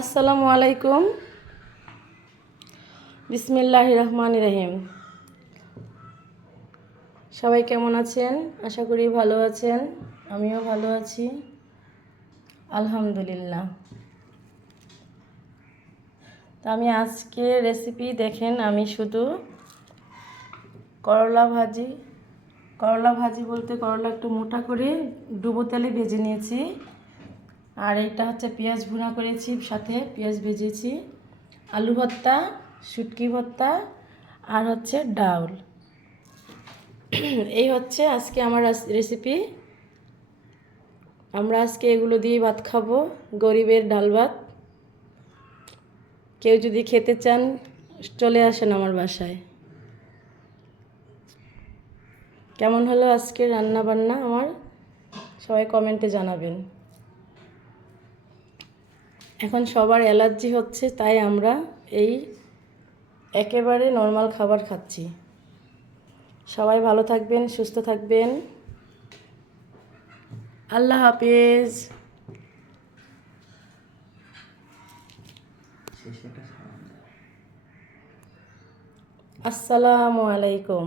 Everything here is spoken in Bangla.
আসসালামু আলাইকুম। বিসমিল্লাহ রহমান রহিম। সবাই কেমন আছেন? আশা করি ভালো আছেন। আমিও ভালো আছি। আলহামদুলিল্লাহ। তা আমি আজকে রেসিপি দেখেন আমি শুধু করলা ভাজি। করলা ভাজি বলতে করলা একটু মোটা করে ডুবো তেলে ভেজে নিয়েছি। আর এটা হচ্ছে পেঁয়াজ ভুনা করেছি সাথে, পেঁয়াজ ভেজেছি, আলু ভর্তা, শুটকি ভর্তা আর হচ্ছে ডাউল। এই হচ্ছে আজকে আমার রেসিপি আমরা আজকে এগুলো দিয়ে ভাত খাব, গরিবের ডাল ভাত। কেউ যদি খেতে চান, চলে আসেন আমার বাসায়। কেমন হলো আজকে রান্না বান্না আমার? সবাই কমেন্টে জানাবেন। এখন সবার অ্যালার্জি হচ্ছে, তাই আমরা এই একেবারে নর্মাল খাবার খাচ্ছি। সবাই ভালো থাকবেন, সুস্থ থাকবেন। আল্লাহ হাফেজ। আসসালামু আলাইকুম।